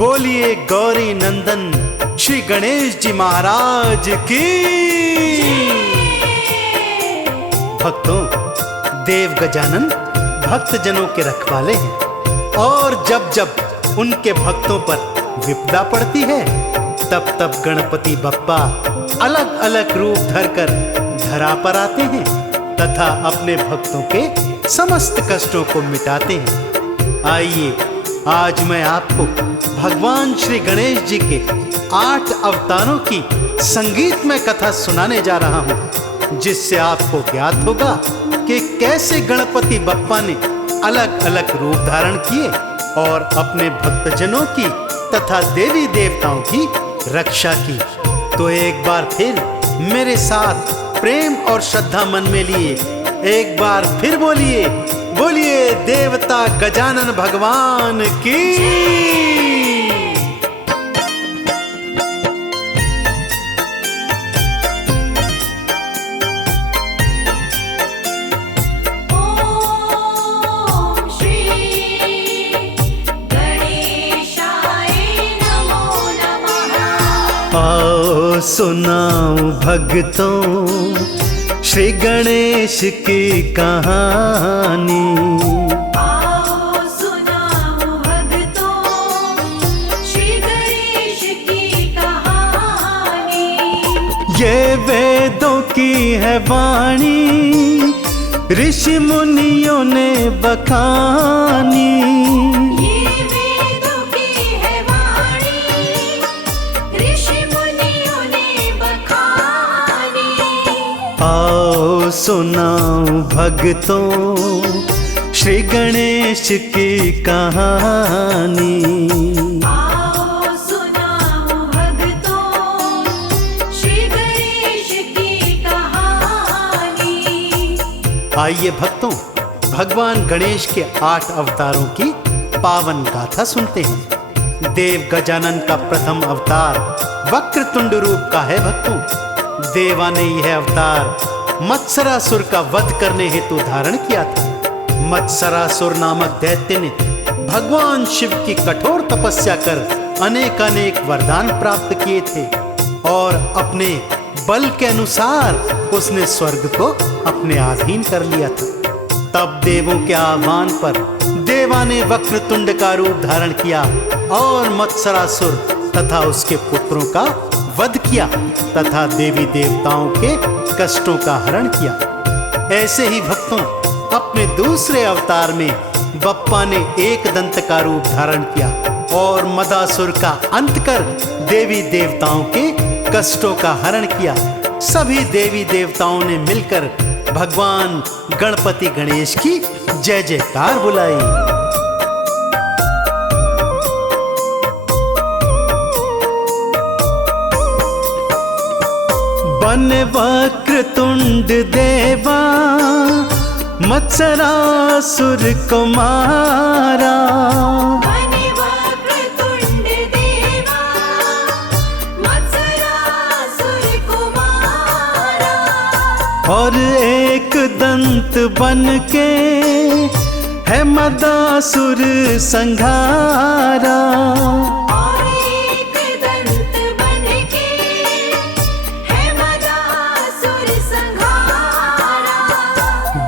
बोलिए गौरी नंदन श्री गणेश जी महाराज की। भक्तों, देव गजानन भक्तजनों के रखवाले हैं और जब जब उनके भक्तों पर विपदा पड़ती है तब तब गणपति बप्पा अलग अलग रूप धरकर धरा पर आते हैं तथा अपने भक्तों के समस्त कष्टों को मिटाते हैं। आइए आज मैं आपको भगवान श्री गणेश जी के 8 अवतारों की संगीतमय कथा सुनाने जा रहा हूँ, जिससे आपको ज्ञात होगा कि कैसे गणपति बप्पा ने अलग अलग रूप धारण किए और अपने भक्तजनों की तथा देवी देवताओं की रक्षा की। तो एक बार फिर मेरे साथ प्रेम और श्रद्धा मन में लिए एक बार फिर बोलिए, बोलिए देवता गजानन भगवान की। आओ सुनाऊं भक्तों श्री गणेश की कहानी। आओ सुनाऊं भक्तों श्री गणेश की कहानी। ये वेदों की है वाणी ऋषि मुनियों ने बखानी। आओ सुनाऊं भक्तों श्री गणेश की कहानी। आओ सुनाऊं भक्तों श्री गणेश की कहानी। आइए भक्तों, भगवान गणेश के 8 अवतारों की पावन गाथा सुनते हैं। देव गजानन का प्रथम अवतार वक्रतुंड रूप का है। भक्तों, देवा ने यह अवतार मत्सरासुर का वध करने हेतु धारण किया था। मत्सरासुर नामक दैत्य ने भगवान शिव की कठोर तपस्या कर अनेक अनेक वरदान प्राप्त किए थे और अपने बल के अनुसार उसने स्वर्ग को अपने अधीन कर लिया था। तब देवों के आह्वान पर देवा ने वक्रतुंड का रूप धारण किया और मत्सरासुर तथा उसके पुत्रों का वध किया तथा देवी देवताओं के कष्टों का हरण किया। ऐसे ही भक्तों, अपने दूसरे अवतार में बप्पा ने एक दंत का रूप धारण किया और मदासुर का अंत कर देवी देवताओं के कष्टों का हरण किया। सभी देवी देवताओं ने मिलकर भगवान गणपति गणेश की जय जयकार बुलाई। बन वक्रतुंड देवा मत्सरासुर को मारा। बन वक्रतुंड देवा मत्सरासुर को मारा। और एक दंत बन के है मदासुर संघारा।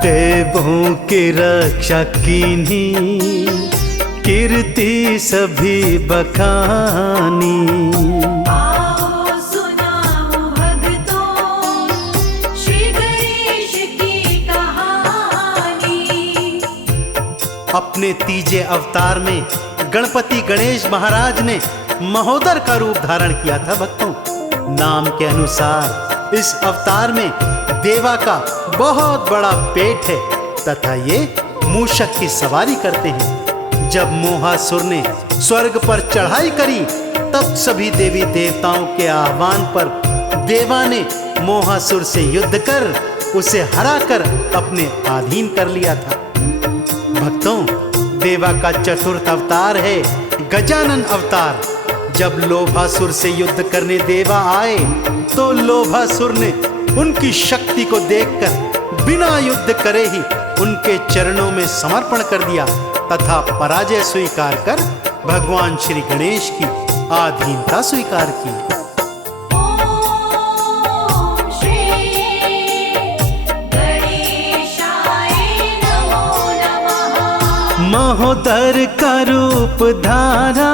देवों की रक्षा कीन्ही कीर्ति सभी बखानी। आओ सुनाऊं भक्तों श्री गणेश की कहानी। अपने तीजे अवतार में गणपति गणेश महाराज ने महोदर का रूप धारण किया था। भक्तों, नाम के अनुसार इस अवतार में देवा का बहुत बड़ा पेट है तथा ये मूषक की सवारी करते हैं। जब मोहासुर ने स्वर्ग पर चढ़ाई करी तब सभी देवी देवताओं के आह्वान पर देवा ने मोहासुर से युद्ध कर उसे हराकर अपने अधीन कर लिया था। भक्तों, देवा का चतुर्थ अवतार है गजानन अवतार। जब लोभासुर से युद्ध करने देवा आए तो लोभासुर ने उनकी शक्ति को देखकर बिना युद्ध करे ही उनके चरणों में समर्पण कर दिया तथा पराजय स्वीकार कर भगवान श्री गणेश की आधीनता स्वीकार की। ॐ श्री गणेशाय नमो नमः। महोदर का रूप धारा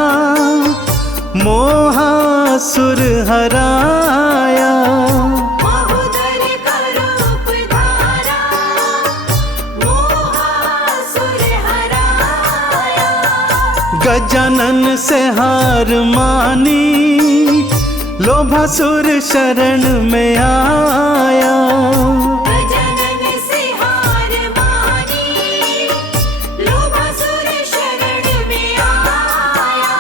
मोहासुर हराया, महोदर का रूप धारा मोहासुर हराया। गजानन से हार मानी लोभासुर शरण में आया। गजानन से हार मानी लोभासुर शरण में आया।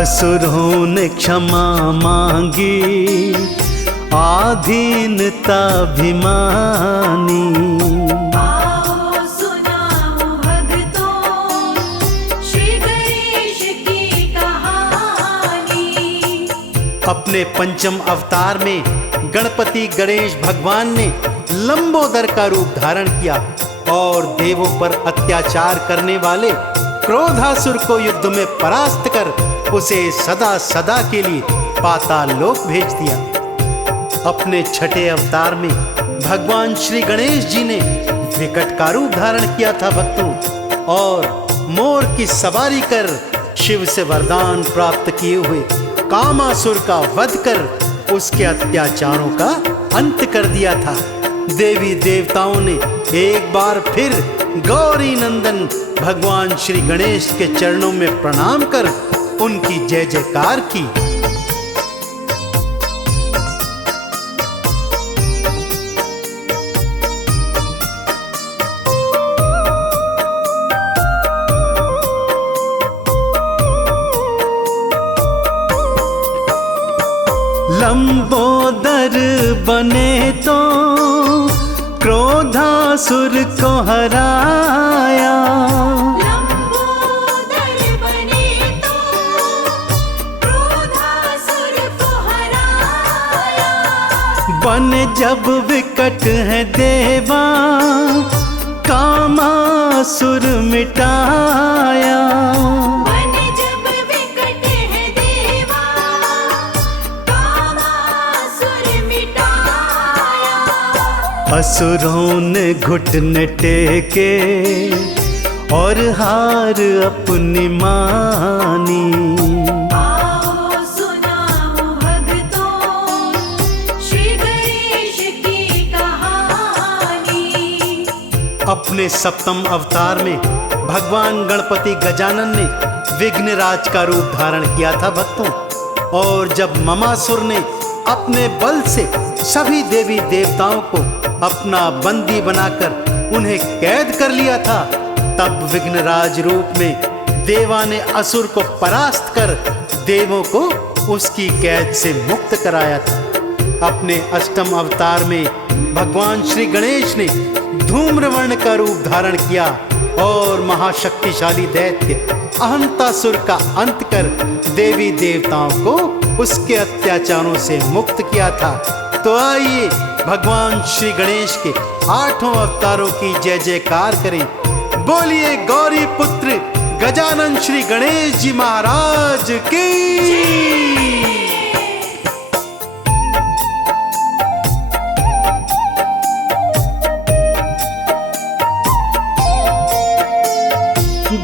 असुरों ने क्षमा मांगी आधीनता भी मानी। आओ सुनाओ भक्तों श्री गणेश की कहानी। अपने पंचम अवतार में गणपति गणेश भगवान ने लंबोदर का रूप धारण किया और देवों पर अत्याचार करने वाले क्रोधासुर को युद्ध में परास्त कर उसे सदा सदा के लिए पाताल लोक भेज दिया। अपने छठे अवतार में भगवान श्री गणेश जी ने विकट का रूप धारण किया था भक्तों, और मोर की सवारी कर शिव से वरदान प्राप्त किए हुए कामासुर का वध कर उसके अत्याचारों का अंत कर दिया था। देवी देवताओं ने एक बार फिर गौरी नंदन भगवान श्री गणेश के चरणों में प्रणाम कर उनकी जय जयकार की। लंबोदर बने तो क्रोधासुर को हराया। लंबोदर बने तो क्रोधासुर को हराया। बने जब विकट है देवा कामासुर मिटाया। बने जब विकट है देवा कामासुर मिटाया। असुरों ने घुटने टेके और हार अपनी मानी। आओ सुनाओ भक्तों श्री गणेश की कहानी। अपने सप्तम अवतार में भगवान गणपति गजानन ने विघ्नराज का रूप धारण किया था भक्तों, और जब ममासुर ने अपने बल से सभी देवी देवताओं को अपना बंदी बनाकर उन्हें कैद कर लिया था, तब विघ्नराज रूप में देवा ने असुर को परास्त कर देवों को उसकी कैद से मुक्त कराया था। अपने अष्टम अवतार में भगवान श्री गणेश ने धूम्रवर्ण का रूप धारण किया और महाशक्तिशाली दैत्य अहंतासुर का अंत कर देवी देवताओं को उसके अत्याचारों से मुक्त किया था। तो आइए भगवान श्री गणेश के 8 अवतारों की जय जयकार करें। बोलिए गौरी पुत्र गजानन श्री गणेश जी महाराज की।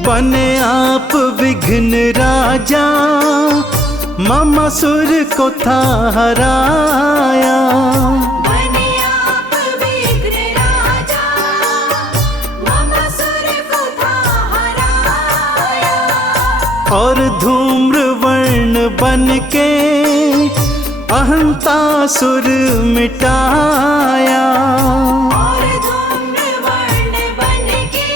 बने आप विघ्न राजा ममासुर को था हराया। बने आप विघ्न राजा ममासुर को था हराया। और धूम्रवर्ण बन के अहंतासुर मिटाया। और धूम्रवर्ण बन के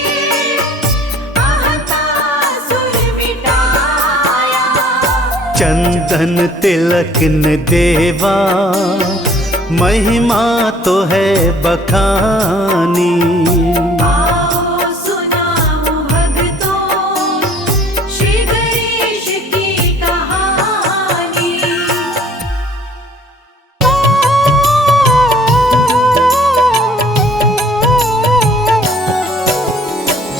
अहंतासुर मिटाया। चंदन तिलक न देवा महिमा तो है बखानी। आओ सुनाओ भक्तों श्री गणेश की कहानी।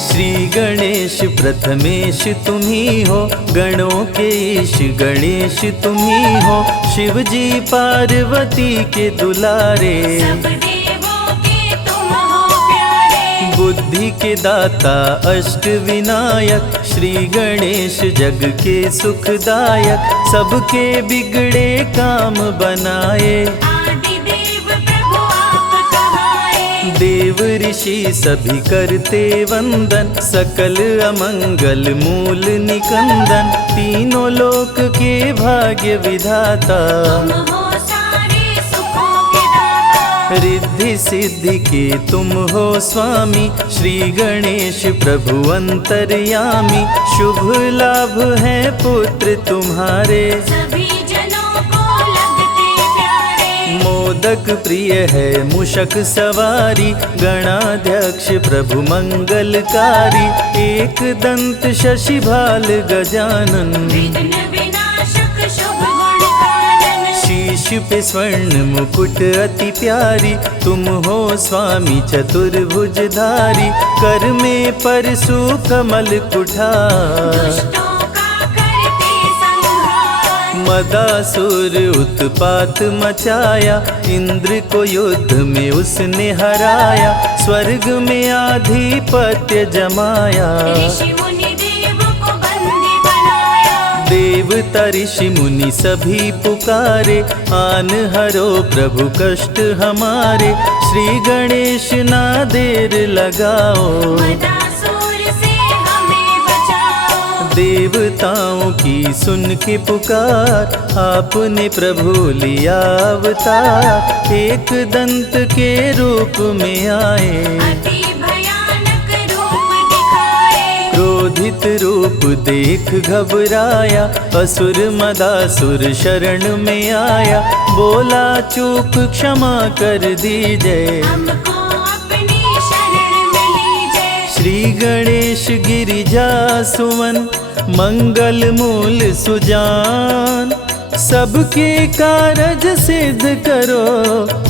श्री गणेश प्रथमेश तुम्ही हो, गणों के ईश गणेश तुम्ही हो, शिव जी पार्वती के दुलारे। सब देवों के तुम हो प्यारे, बुद्धि के दाता अष्ट विनायक, श्री गणेश जग के सुखदायक, सबके बिगड़े काम बनाए। आदि देव प्रभु आप कहाए, देव ऋषि सभी करते वंदन, सकल अमंगल मूल निकंदन, तीनों लोक के भाग्य विधाता। तुम हो सारे सुखों के दाता, रिद्धि सिद्धि के तुम हो स्वामी, श्री गणेश प्रभु अंतर्यामी, शुभ लाभ है पुत्र तुम्हारे। सभी जनों को लगते प्यारे, मोदक प्रिय है मूषक सवारी, गणाध्यक्ष प्रभु मंगलकारी, एक दंत शशि भाल गजानन, विघ्न विनाशक शुभ गुण कानन। शीश पे स्वर्ण मुकुट अति प्यारी, तुम हो स्वामी चतुर्भुजधारी, कर में परशु कमल कुठार। दुष्टों का करते संहार, मदासुर उत्पात मचाया, इंद्र को युद्ध में उसने हराया, स्वर्ग में आधिपत्य जमाया। ऋषि मुनि देव को बंदी बनाया, देवता ऋषि मुनि सभी पुकारे, आन हरो प्रभु कष्ट हमारे, श्री गणेश ना देर लगाओ। मदासुर से हमें बचाओ, देवताओं की सुन के पुकार, आपने प्रभु लिया अवतार, एक दंत के रूप में आए। अति भयानक रूप दिखाए, क्रोधित रूप देख घबराया, असुर मदासुर शरण में आया, बोला चूक क्षमा कर दीजिए। हमको अपनी शरण में लीजिए। श्री गणेश गिरिजा सुवन, मंगल मूल सुजान, सबके कारज सिद्ध करो,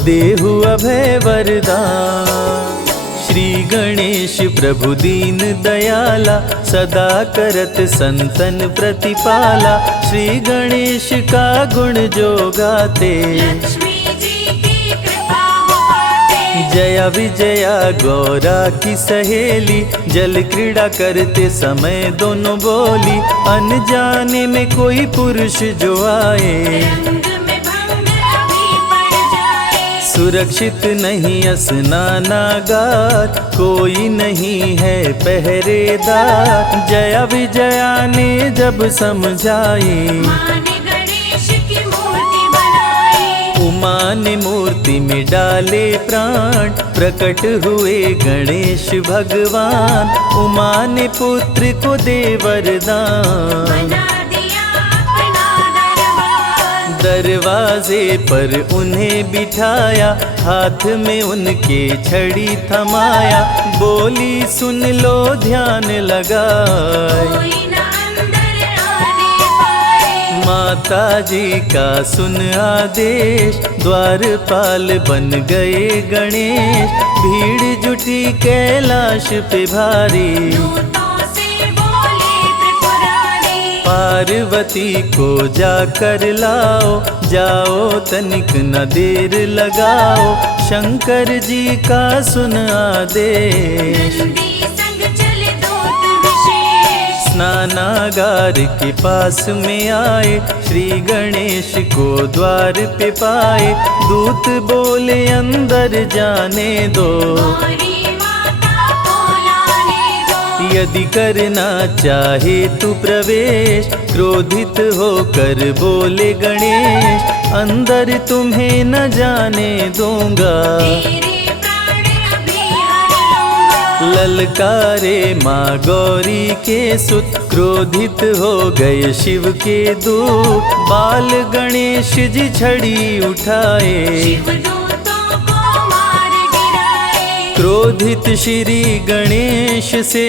देहु अभय वरदान। श्री गणेश प्रभु दीन दयाला, सदा करत संतन प्रतिपाला, श्री गणेश का गुण जो गाते, लक्ष्मी जी की कृपा हो पाते। जया विजया गौरा की सहेली, जल क्रीड़ा करते समय दोनों बोली, अनजाने में कोई पुरुष जो आए, रंग में भंग अभी पड़ जाए। सुरक्षित नहीं स्नानागार, कोई नहीं है पहरेदार, जया विजया ने जब समझाई, माँ ने गणेश की मूर्ति बनाई, उमा ने मूर्ति में डाले प्राण, प्रकट हुए गणेश भगवान, उमा ने पुत्र को दे वरदान। बना दिया अपना दरबार, दरवाजे पर उन्हें बिठाया, हाथ में उनके छड़ी थमाया, बोली सुन लो ध्यान लगाए। कोई न अंदर आने पाए। माता जी का सुन आदेश, द्वारपाल बन गए गणेश, भीड़ जुटी कैलाश पे भारी, दूतों से बोले त्रिपुरारी, पार्वती को जाकर लाओ, जाओ तनिक न देर लगाओ, शंकर जी का सुन आदेश। नंदी संग चले दूत विशेष, स्नानागार के पास में आए, श्री गणेश को द्वार पे पाए, दूत बोले अंदर जाने दो, गौरी माता को लाने दो। यदि करना चाहे तू प्रवेश, क्रोधित होकर बोले गणेश, अंदर तुम्हें न जाने दूंगा। तेरे प्राण अभी हर लूंगा, ललकारे माँ गौरी के सुत, क्रोधित हो गए शिव के दूत, बाल गणेश जी छड़ी उठाए, शिवदूतों को मार गिराए। क्रोधित श्री गणेश से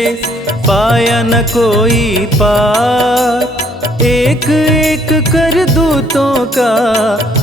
पाया न कोई पार, एक एक कर दूतों का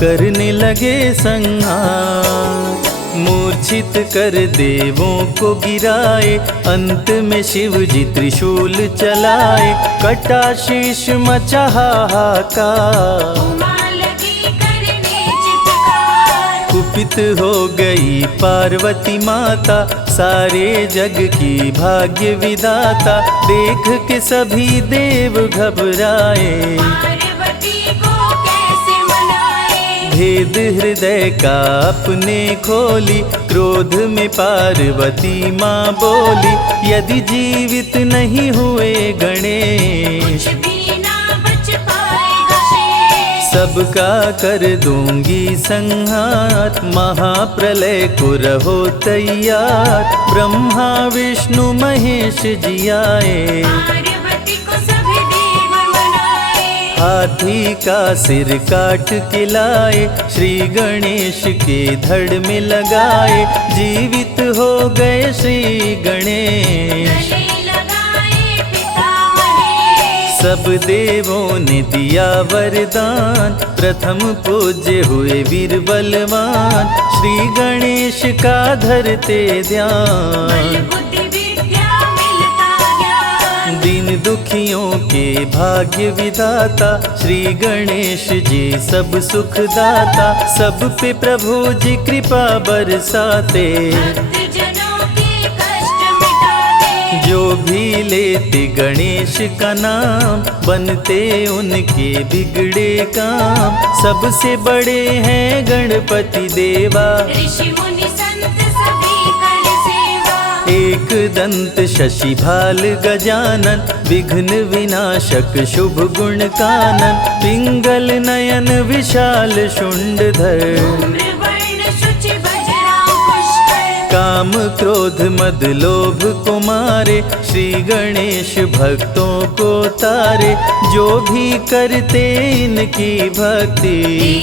करने लगे संहार। मूर्छित कर देवों को गिराए, अंत में शिव जी त्रिशूल चलाए, कटा शीश मचा हाहाकार। उमा लगी करने चित्कार, कुपित हो गई पार्वती माता, सारे जग की भाग्य विदाता, देख के सभी देव घबराए। पार्वती को कैसे मनाए, भेद हृदय का अपने खोली, क्रोध में पार्वती माँ बोली, यदि जीवित नहीं हुए गणेश, कुछ भी ना बच पाएगा शेष। सबका कर दूंगी संहार, महाप्रलय को रहो तैयार। ब्रह्मा विष्णु महेश जी आए, पार्वती को सभी देव मनाए, हाथी का सिर काट के लाए, श्री गणेश के धड़ में लगाए, जीवित हो गए श्री गणेश। गले लगाए पिता महेश, सब देवों ने दिया वरदान, प्रथम पूज्य हुए वीर बलवान, श्री गणेश का धरते बल ध्यान। बुद्धि विद्या मिलता ज्ञान, दीन दुखियों के भाग्य विधाता, श्री गणेश जी सब सुख दाता, सब पे प्रभु जी कृपा बरसाते, भक्तजनों के कष्ट मिटाते। जो भी लेते गणेश का नाम, बनते उनके बिगड़े काम। सबसे बड़े हैं गणपति देवा, ऋषि मुनि संत सभी कर सेवा, एक दंत शशि भाल गजानन, विघ्न विनाशक शुभ गुण कानन, पिंगल नयन विशाल शुंडधर, धूम्रवर्ण शुचि वज्रांकुशधर, काम क्रोध मद लोभ को मारे, श्री गणेश भक्तों को तारे। जो भी करते इनकी भक्ति,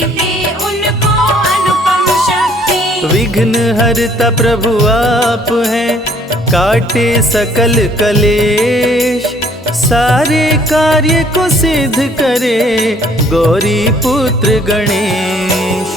देते उनको अनुपम शक्ति। विघ्न हरता प्रभु आप हैं, काटे सकल कलेश, सारे कार्य को सिद्ध करे, गौरी पुत्र गणेश।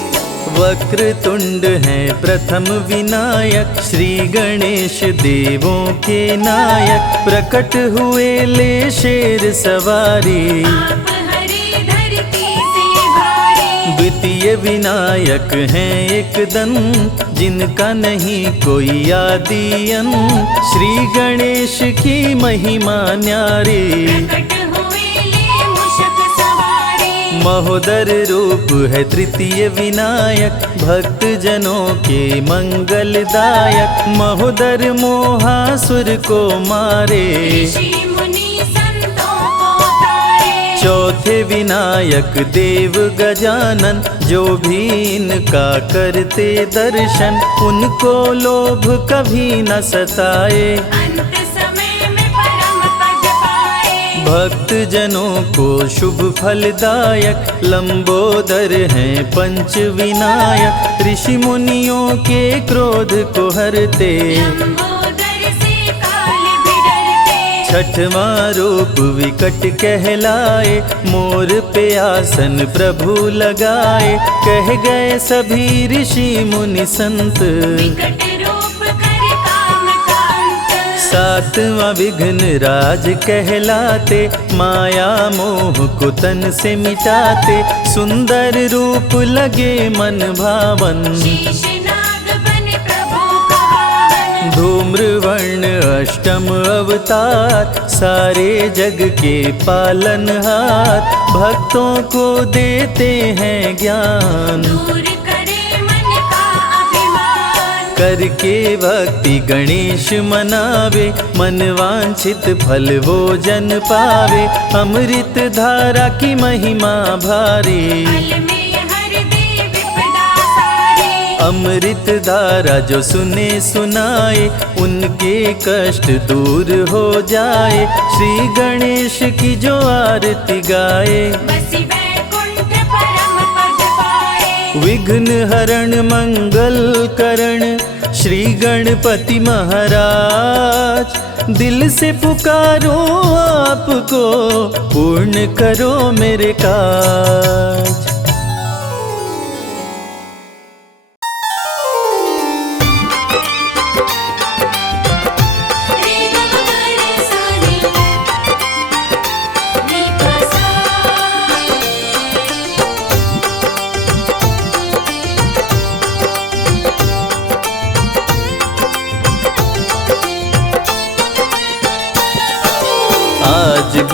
वक्र तुंड हैं प्रथम विनायक, श्री गणेश देवों के नायक, प्रकट हुए ले शेर सवारी, आप हरे धरती से भारी। द्वितीय विनायक हैं एक दंत, जिनका नहीं कोई आदि अंत, श्री गणेश की महिमा न्यारी। प्रकट हुए ले मूषक सवारी, महोदर रूप है तृतीय विनायक, भक्त जनों के मंगलदायक, महोदर मोहासुर को मारे, ऋषि मुनि संतों को तारे। चौथे विनायक देव गजानन, जो भी इनका करते दर्शन, उनको लोभ कभी न सताए, अंत समय में परम पद पाए। भक्त जनों को शुभ फलदायक, लंबोदर हैं पंच विनायक, ऋषि मुनियों के क्रोध को हरते, लंबोदर से काल भी डरते। छठवां रूप विकट कहलाए, मोर पे आसन प्रभु लगाए, कह गए सभी ऋषि मुनि संत, विकट रूप कर काम का अंत। सातवां विघ्न राज कहलाते, माया मोह को तन से मिटाते, सुंदर रूप लगे मन भावन, शीश नाग बने प्रभु का वाहन। धूम्रवर्ण अष्टम अवतार, सारे जग के पालनहार, भक्तों को देते हैं ज्ञान, दूर करे मन का अभिमान। करके भक्ति गणेश मनावे, मन वांछित फल वो जन पावे, अमृत धारा की महिमा भारी, फल में हर दे विपदा सारी। अमृत धारा जो सुने सुनाए, उनके कष्ट दूर हो जाए, श्री गणेश की जो आरती गाए, बसी वैकुंठ परम पद पाए। विघ्न हरण मंगल करण, श्री गणपति महाराज, दिल से पुकारो आपको, पूर्ण करो मेरे काज।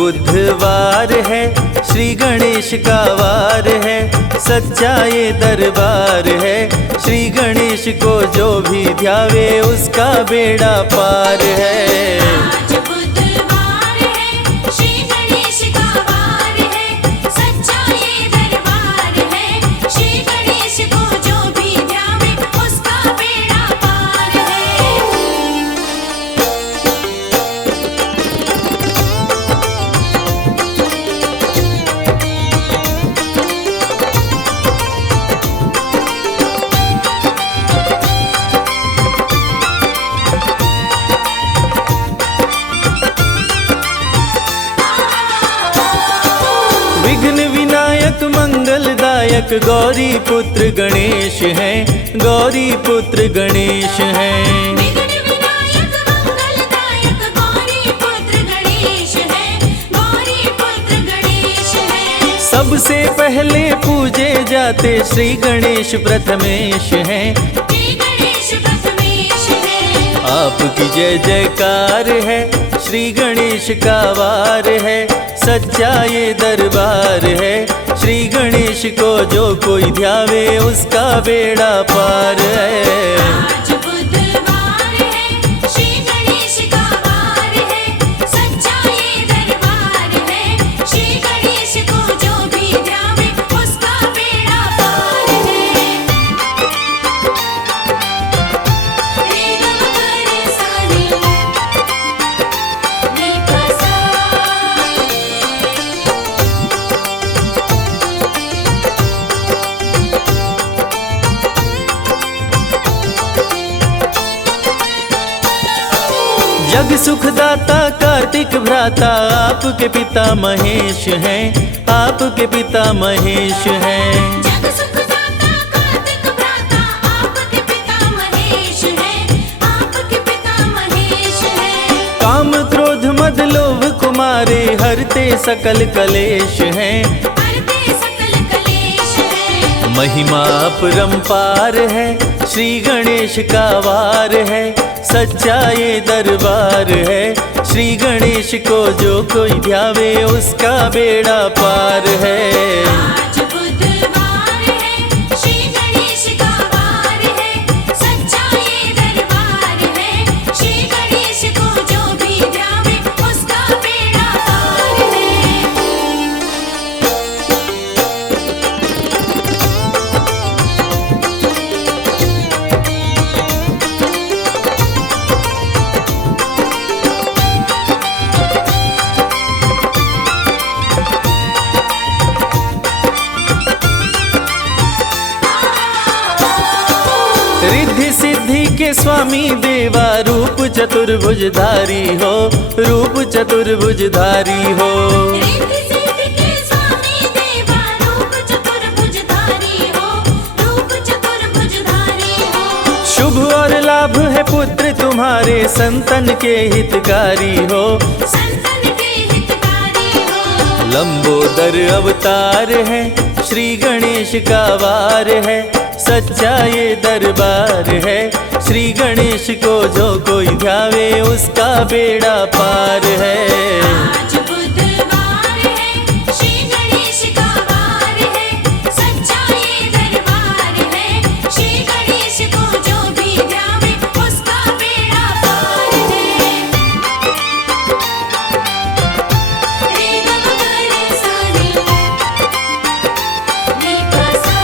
बुधवार है, श्री गणेश का वार है, सच्चा ये दरबार है। श्री गणेश को जो भी ध्यावे उसका बेड़ा पार है। आज बुधवार है, श्री गणेश का वार है, सच्चा ये दरबार है। श्री गणेश को जो भी ध्यावे उसका बेड़ा पार है। विघ्न विनायक मंगलदायक गौरी पुत्र गणेश हैं, गौरी पुत्र गणेश हैं। विघ्न विनायक मंगलदायक गौरी पुत्र गणेश है, गौरी पुत्र गणेश है। सबसे पहले पूजे जाते श्री गणेश प्रथमेश हैं। श्री गणेश प्रथमेश है। आपकी जय जयकार है, श्री गणेश का वार है, सच्चा ये दरबार है। श्री गणेश को जो कोई ध्यावे उसका बेड़ा पार है। आज बुधवार है, श्री गणेश का वार है, सच्चा ये दरबार है। श्री गणेश को जो भी ध्यावे उसका बेड़ा पार है। रे ग म ग रे सा रे, रे प सा। जग सुखदाता कार्तिक भ्राता आपके पिता महेश हैं, आपके पिता महेश हैं। जग सुखदाता कार्तिक भ्राता आपके पिता महेश है, आपके पिता महेश है। काम क्रोध मद लोभ कुमारे हरते सकल कलेश हैं। हरते सकल कलेश है। महिमा अपरंपार है, श्री गणेश का वार है, सच्चा ये दरबार है। श्री गणेश को जो कोई ध्यावे उसका बेड़ा पार है। आज बुधवार है, श्री गणेश का वार है, सच्चा ये दरबार है। श्री गणेश को जो भी ध्यावे उसका बेड़ा पार है। रिद्धि सिद्धि के स्वामी देवा रूप चतुर्भुजधारी हो, रूप चतुर्भुजधारी हो। रिद्धि सिद्धि के स्वामी देवा रूप चतुर्भुजधारी हो, रूप चतुर्भुजधारी हो। शुभ और लाभ है पुत्र तुम्हारे, संतन के हितकारी हो। संतन के हितकारी हो। लंबोदर अवतार है, श्री गणेश का वार है, सच्चा ये दरबार है। श्री गणेश को जो कोई ध्यावे उसका बेड़ा पार है। आज बुधवार है, श्री गणेश का वार है, सच्चा ये दरबार है। श्री गणेश को जो भी ध्यावे उसका बेड़ा पार है। रे ग म ग रे सा रे, रे प सा।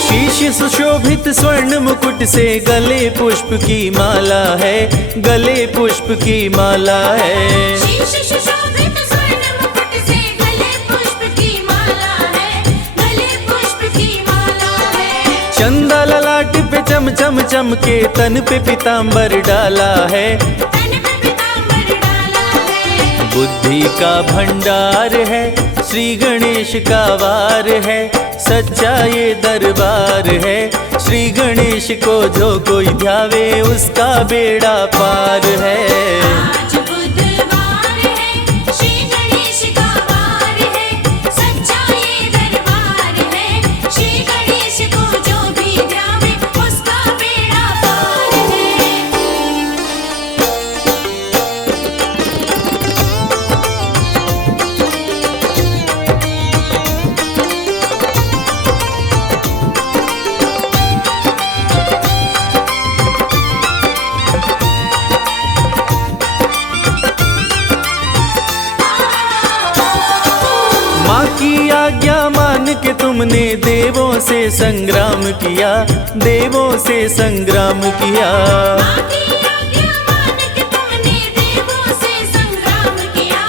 शीश सुशोभित स्वर्ण मुकुट से गले पुष्प की माला है, गले पुष्प की माला है। शीश सुशोभित स्वर्ण मुकुट से गले पुष्प की माला है, गले पुष्प की माला है। चंदा ललाट पे चम चम चमके, तन पे पीतांबर डाला है। तन पे पीतांबर डाला है। बुद्धि का भंडार है, श्री गणेश का वार है, सच्चा ये दरबार है। श्री गणेश को जो कोई ध्यावे उसका बेड़ा पार है। आज बुधवार है, श्री गणेश का वार है, सच्चा ये दरबार तुमने देवों से संग्राम किया, देवों से संग्राम किया। माँ की आज्ञा मान के तुमने देवों से संग्राम किया,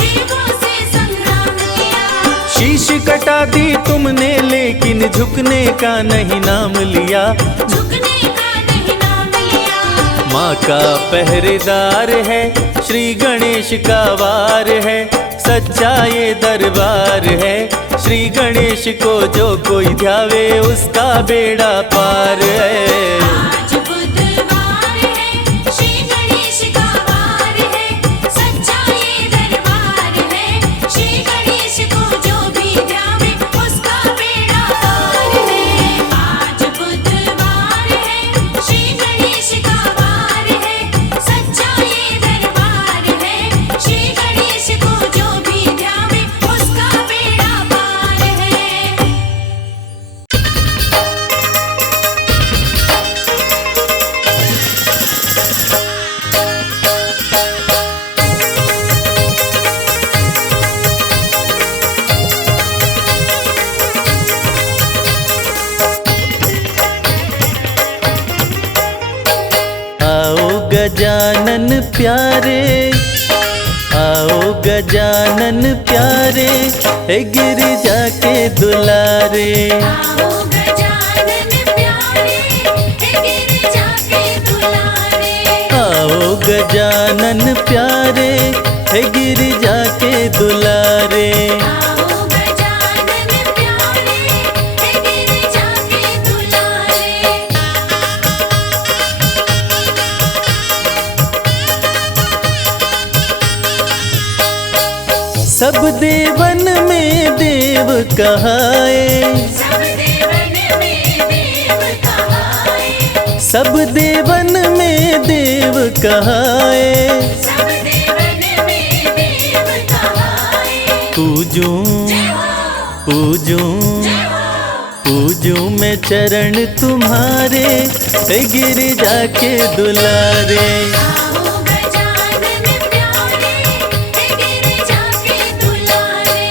देवों से संग्राम किया। शीश कटा दी तुमने लेकिन झुकने का नहीं नाम लिया, झुकने का नहीं नाम लिया। माँ का पहरेदार है, श्री गणेश का वार है, सच्चा ये दरबार है। श्री गणेश को जो कोई ध्यावे उसका बेड़ा पार है। आज बुधवार है, श्री गणेश का वार है, सच्चा ये दरबार है। श्री गणेश को जो भी ध्यावे उसका बेड़ा पार है। आज बुधवार है, श्री गणेश का वार है, सच्चा ये दरबार है। श्री गणेश को जो भी ध्यावे उसका बेड़ा पार है। आओ गजानन प्यारे, आओ गजानन प्यारे, हे गिरिजा के दुलारे। आओ गजानन प्यारे, हे गिरिजा के दुलारे। आओ गजानन प्यारे, हे गिरिजा के दुलारे। आओ गजानन प्यारे, हे गिरिजा के दुलारे। सब देवन में देव कहाए, सब देवन में देव कहाए, सब देवन में देव कहाए। सब देवन में देव कहाए। पूजूं पूजूं पूजूं मैं चरण तुम्हारे, हे गिरिजा के दुलारे। आओ गजानन प्यारे, हे गिरिजा के दुलारे।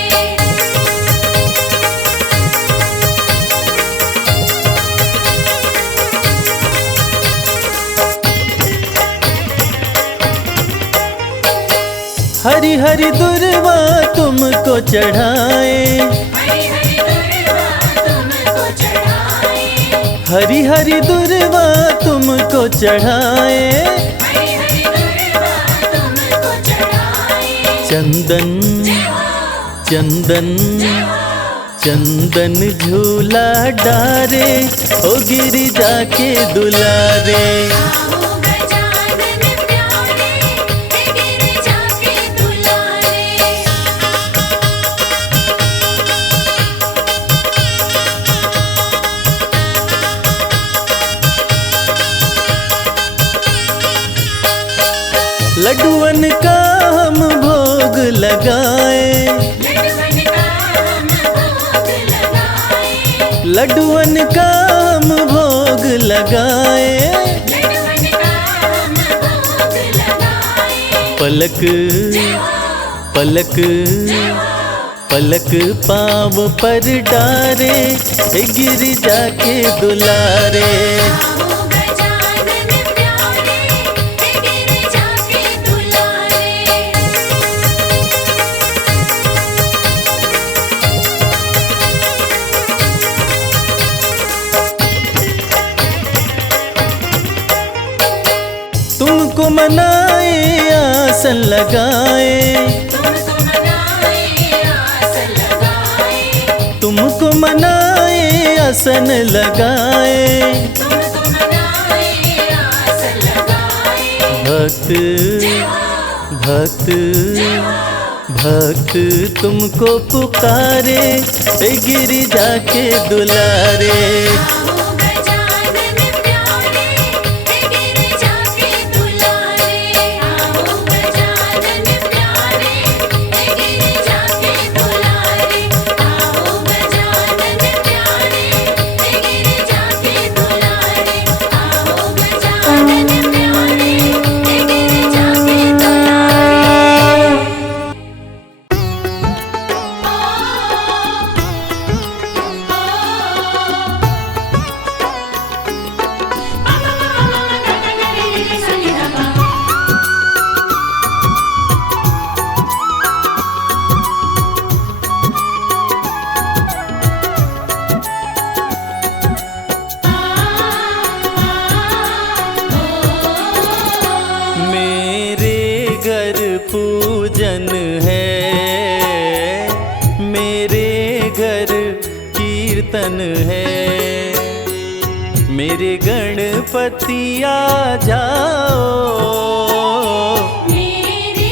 हरि हरि दुर्वा तुमको चढ़ाए, हरि हरि दुर्वा तुमको चढ़ाए। हरि हरि दुर्वा तुमको चढ़ाए। हरि हरि दुर्वा तुमको चढ़ाए। चंदन चंदन चंदन झूला डारे, ओ गिरिजा के दुलारे। आओ गजानन प्यारे, हे गिरिजा के दुलारे। लड्डुअन का हम भोग लगाए, लड्डुअन का हम भोग लगाए। लड्डुअन का हम भोग लगाए। लड्डुअन का हम भोग लगाए। पलक पलक पलक पाँव पर डारे, हे गिरिजा के दुलारे। आओ गजानन प्यारे, हे गिरिजा के दुलारे। तुमको मनाए आसन लगाए, तुमको मनाए आसन लगाए। तुमको मनाए आसन लगाए। तुमको मनाए आसन लगाए। भक्त भक्त भक्त तुमको पुकारे, हे गिरिजा के दुलारे। आओ गजानन प्यारे, हे गिरिजा के दुलारे। आओ गजानन प्यारे, हे गिरिजा के दुलारे। आओ गजानन प्यारे, हे गिरिजा के दुलारे। आओ गजानन प्यारे, हे गिरिजा के दुलारे। कीर्तन है। मेरे गणपति आ जाओ, मेरे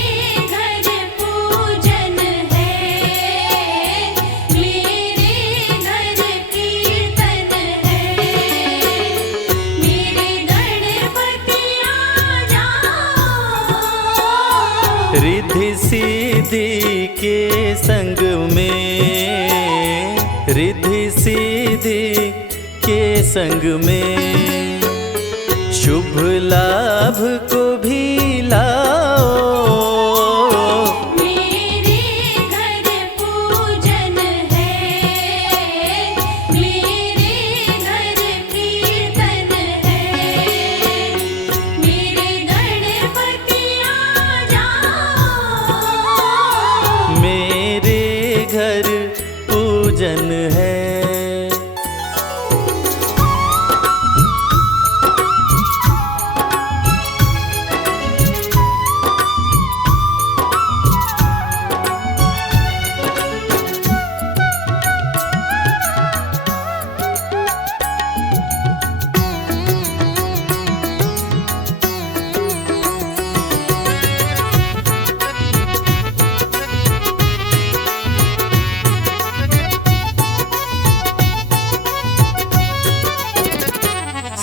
घर पूजन है, मेरे घर कीर्तन है, मेरे गणपति आ जाओ। रिद्धि सिद्धि के संग में, रिद्धि सिद्धि के संग में, शुभ लाभ को भी लाओ। मेरे घर पूजन है, मेरे घर कीर्तन है, मेरे गणपति आ जाओ। मेरे घर पूजन है।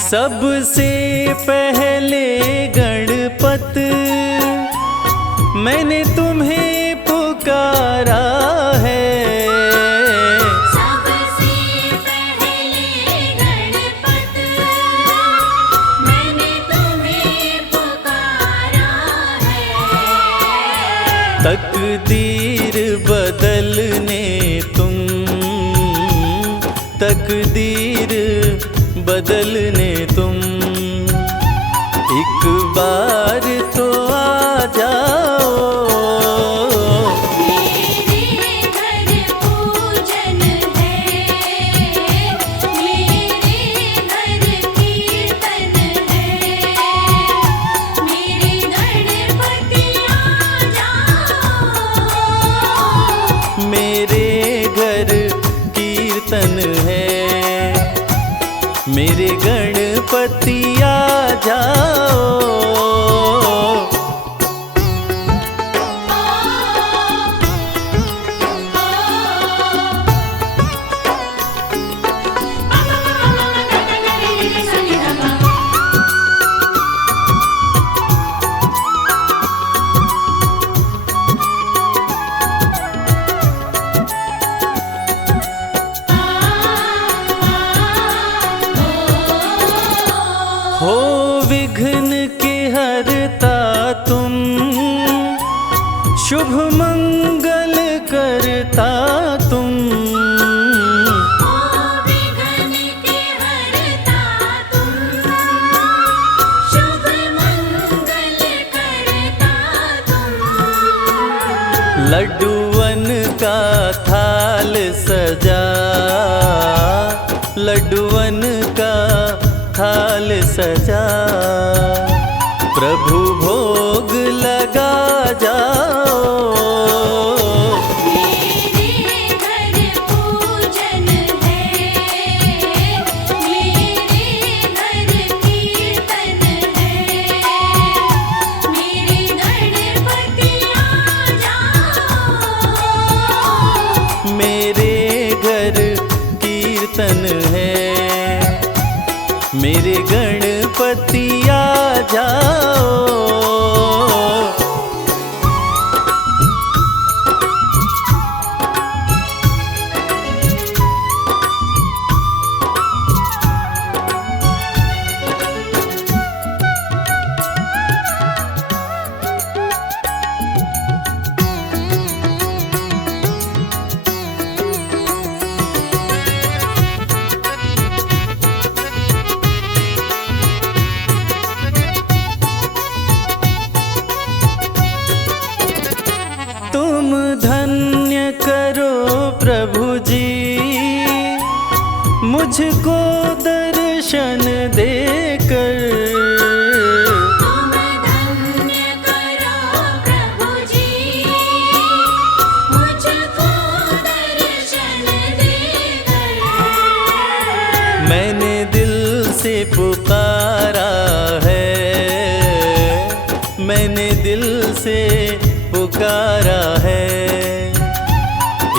सबसे पहले गणपत मैंने तुम्हें पुकारा है। सबसे पहले गणपत मैंने तुम्हें पुकारा है। तकदीर बदलने तुम, तकदीर बदलने तुम, एक बार तो आ जाओ। मेरे घर पूजन है, मेरे घर कीर्तन है, मेरे गणपति आ जाओ। मेरे घर कीर्तन है, मेरे गणपति आ जाओ। हो विघ्न के हरता तुम, शुभ मंगल करता तुम। ओ विघ्न के हरता तुम, शुभ मंगल करता तुम। लड्डूवन का थाल सजा, लड्डूवन का थाल सजा, प्रभु भोग लगा जाओ। मेरे घर पूजन है, मेरे घर कीर्तन है, मेरे गणपति आ जाओ। मेरे घर कीर्तन है, मेरे गणपति आ जाओ। तुम धन्य करो प्रभु जी, मुझको दर्शन देकर। तुम धन्य करो प्रभु जी, मुझको दर्शन देकर। मैंने दिल से पुकारा है, मैंने दिल से पुकारा है।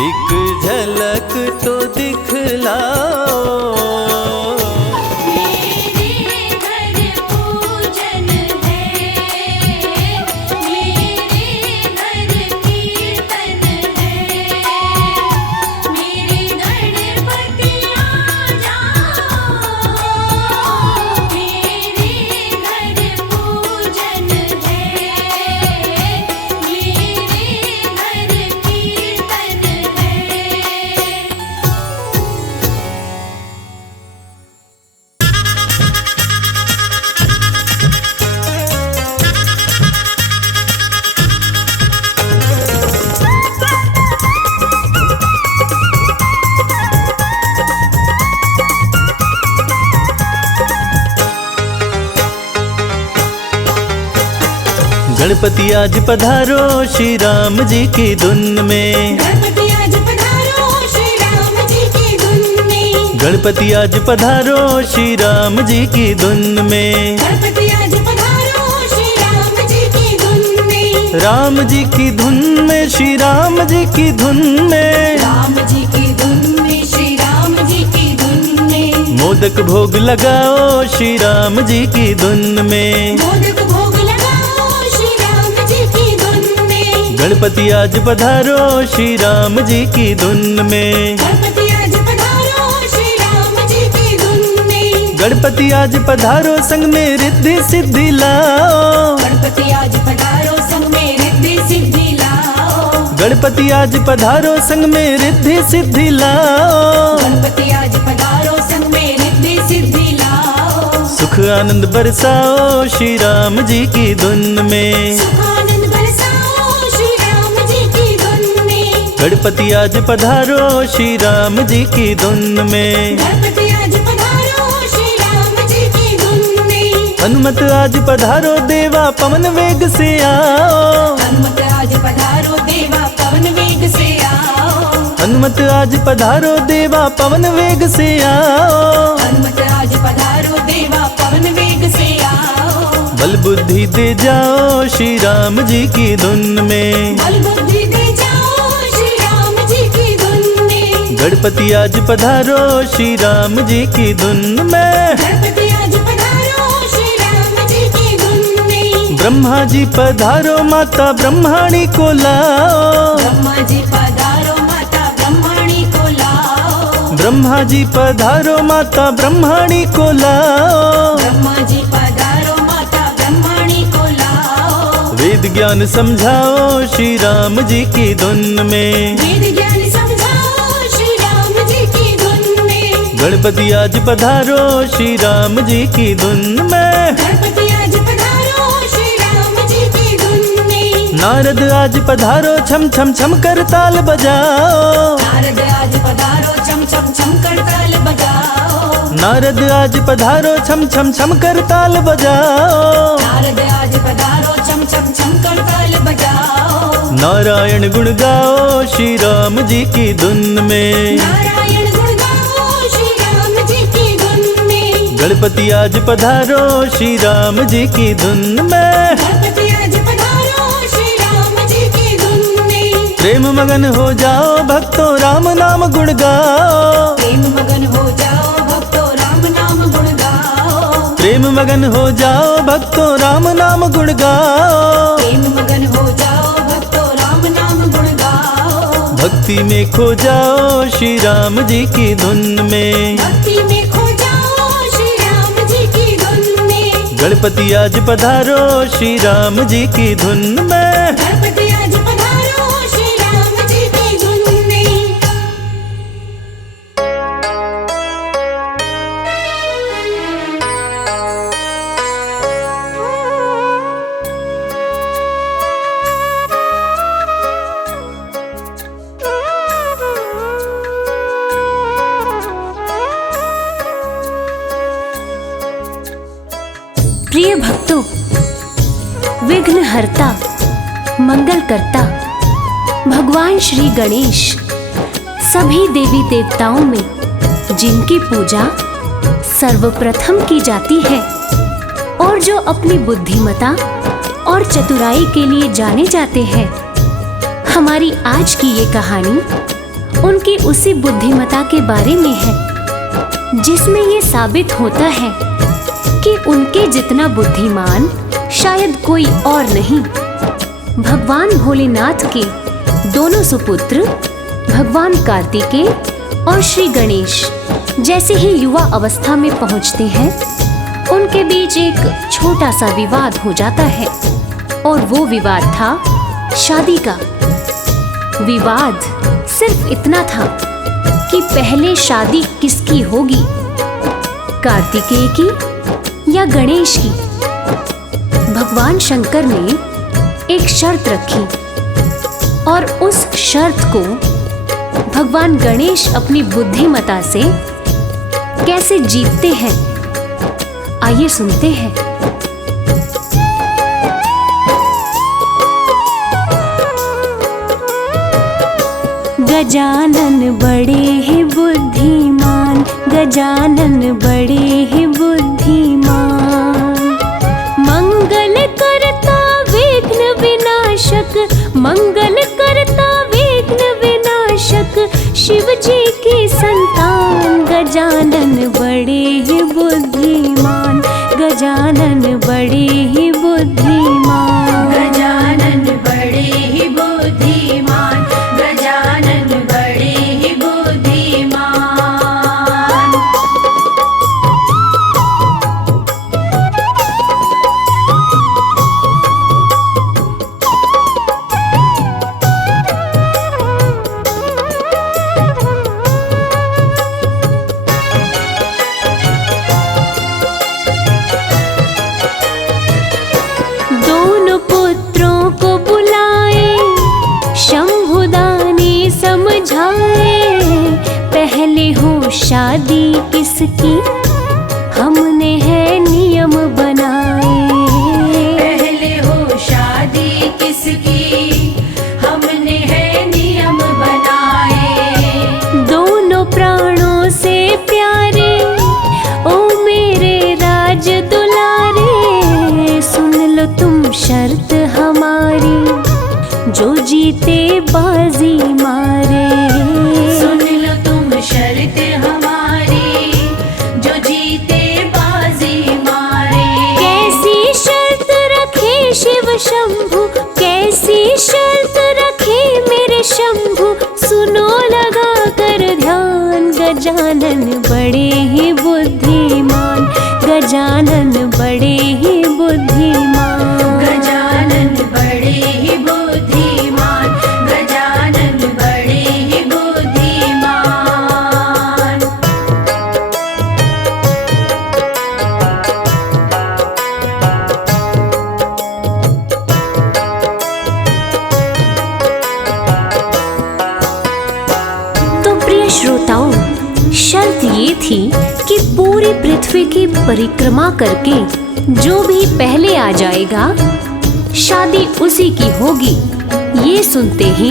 एक झलक तो दिखलाओ, मेरे घर पूजन है, मेरे घर कीर्तन है, मेरे गणपति आ जाओ, मेरे घर पूजन है, मेरे घर कीर्तन है। गणपति आज पधारो श्री राम जी की धुन में, गणपति आज पधारो श्री राम जी की धुन में, गणपति आज पधारो श्री राम जी की धुन में। गणपति आज पधारो श्री राम जी की धुन में, राम जी की धुन में, श्री राम जी की धुन में। राम जी की धुन में, श्री राम जी की धुन में, मोदक भोग लगाओ श्री राम जी की धुन में। मोदक भोग लगाओ श्री राम जी की धुन में, गणपति आज पधारो श्री राम जी की धुन में, गणपति आज पधारो श्री राम जी की धुन में, गणपति आज पधारो संग में रिद्धि सिद्धि लाओ, गणपति आज पधारो संग में रिद्धि सिद्धि लाओ, गणपति आज पधारो संग में रिद्धि सिद्धि लाओ। गणपति आज पधारो संग में रिद्धि सिद्धि लाओ, सुख आनंद बरसाओ श्री राम जी की धुन में। सुख आनंद बरसाओ श्री राम जी की धुन में, गणपति आज पधारो श्री राम जी की धुन में। गणपति आज पधारो श्री राम जी की धुन में, हनुमत आज पधारो देवा पवन वेग से आओ, हनुमत आज पधारो देवा पवन वेग से आओ, हनुमत आज पधारो देवा पवन वेग से आओ। हनुमत आज पधारो देवा पवन वेग से आओ, बल बुद्धि दे जाओ श्री राम जी की धुन में। बल बुद्धि दे जाओ श्री राम जी की धुन में, गणपति आज पधारो श्री राम जी की धुन में। गणपति आज पधारो श्री राम जी की धुन में, ब्रह्मा जी पधारो माता ब्रह्माणी को लाओ, ब्रह्मा जी पधारो माता ब्रह्माणी को लाओ, ब्रह्मा जी पधारो माता ब्रह्माणी को लाओ। ब्रह्मा जी पधारो माता ब्रह्माणी को लाओ, वेद ज्ञान समझाओ श्री राम जी की धुन में। वेद ज्ञान समझाओ श्री राम जी की धुन में, गणपति आज पधारो श्री राम जी की धुन में। गणपति आज पधारो श्री राम जी की धुन में, नारद आज पधारो छम छम छम कर ताल बजाओ, नारद आज पधारो छम छम छम कर ताल बजाओ, नारद आज पधारो छम छम छम कर ताल बजाओ। नारद आज पधारो छम छम छम कर ताल बजाओ, नारायण गुण गाओ श्री राम जी की धुन में। नारायण गुण गाओ श्री राम जी की धुन में, गणपति आज पधारो श्री राम जी की धुन में। गणपति आज पधारो श्री राम जी की धुन में, प्रेम मगन हो जाओ भक्तों राम नाम गुण गाओ, प्रेम मगन हो जाओ भक्तों राम नाम गुण गाओ, प्रेम मगन हो जाओ भक्तों राम नाम गुण गाओ। प्रेम मगन हो जाओ भक्तों राम नाम गुण गाओ, भक्ति में खो जाओ श्री राम जी की धुन में। भक्ति में खो जाओ श्री राम जी की धुन में, गणपति आज पधारो श्री राम जी की धुन में। गणपति आज पधारो श्री राम जी की धुन में। प्रिय भक्तों, विघ्नहर्ता, मंगल करता भगवान श्री गणेश सभी देवी देवताओं में जिनकी पूजा सर्वप्रथम की जाती है और जो अपनी बुद्धिमता और चतुराई के लिए जाने जाते हैं। हमारी आज की ये कहानी उनकी उसी बुद्धिमता के बारे में है, जिसमें ये साबित होता है कि उनके जितना बुद्धिमान शायद कोई और नहीं। भगवान भोलेनाथ के दोनों सुपुत्र भगवान कार्तिकेय और श्री गणेश जैसे ही युवा अवस्था में पहुंचते हैं, उनके बीच एक छोटा सा विवाद हो जाता है और वो विवाद था शादी का। विवाद सिर्फ इतना था कि पहले शादी किसकी होगी, कार्तिकेय की या गणेश की। भगवान शंकर ने एक शर्त रखी और उस शर्त को भगवान गणेश अपनी बुद्धिमता से कैसे जीतते हैं, आइए सुनते हैं। गजानन बड़े ही बुद्धिमान, गजानन बड़े ही बुद्धिमान, मंगल करता विघ्न विनाशक, मंगल करता विघ्न विनाशक, शिव जी की संतान। गजानन बड़े ही बुद्धिमान, गजानन बड़े ही बुद्धिमान, गजानन बड़े ही बुद्धिमान, गजानन बड़े ही बुद्धिमान। दोनों पुत्रों को बुलाए, शंभुदानी समझाए, पहले हो शादी किसकी, हमने है नियम बनाए। पहले हो शादी किसकी, हमने है नियम बनाए। दोनों प्राणों से प्यारे, ओ मेरे राज दुलारे, सुन लो तुम शर्त हमारी, जो जीते बाजी मारे। सुन लो तुम शर्त हमारी, जो जीते बाजी मारे। कैसी शर्त रखे शिव शंभु, कैसी शर्त रखे मेरे शंभु, सुनो लगा कर ध्यान। गजानन बड़े ही बुद्धिमान, गजानन बड़े ही बुद्धिमान, गजानन बड़े ही बुद्धिमान, गजानन बड़े ही बुद्धिमान। तो प्रिय श्रोताओं, शर्त ये थी कि पूरी पृथ्वी की परिक्रमा करके जो भी पहले आ जाएगा, शादी उसी की होगी। ये सुनते ही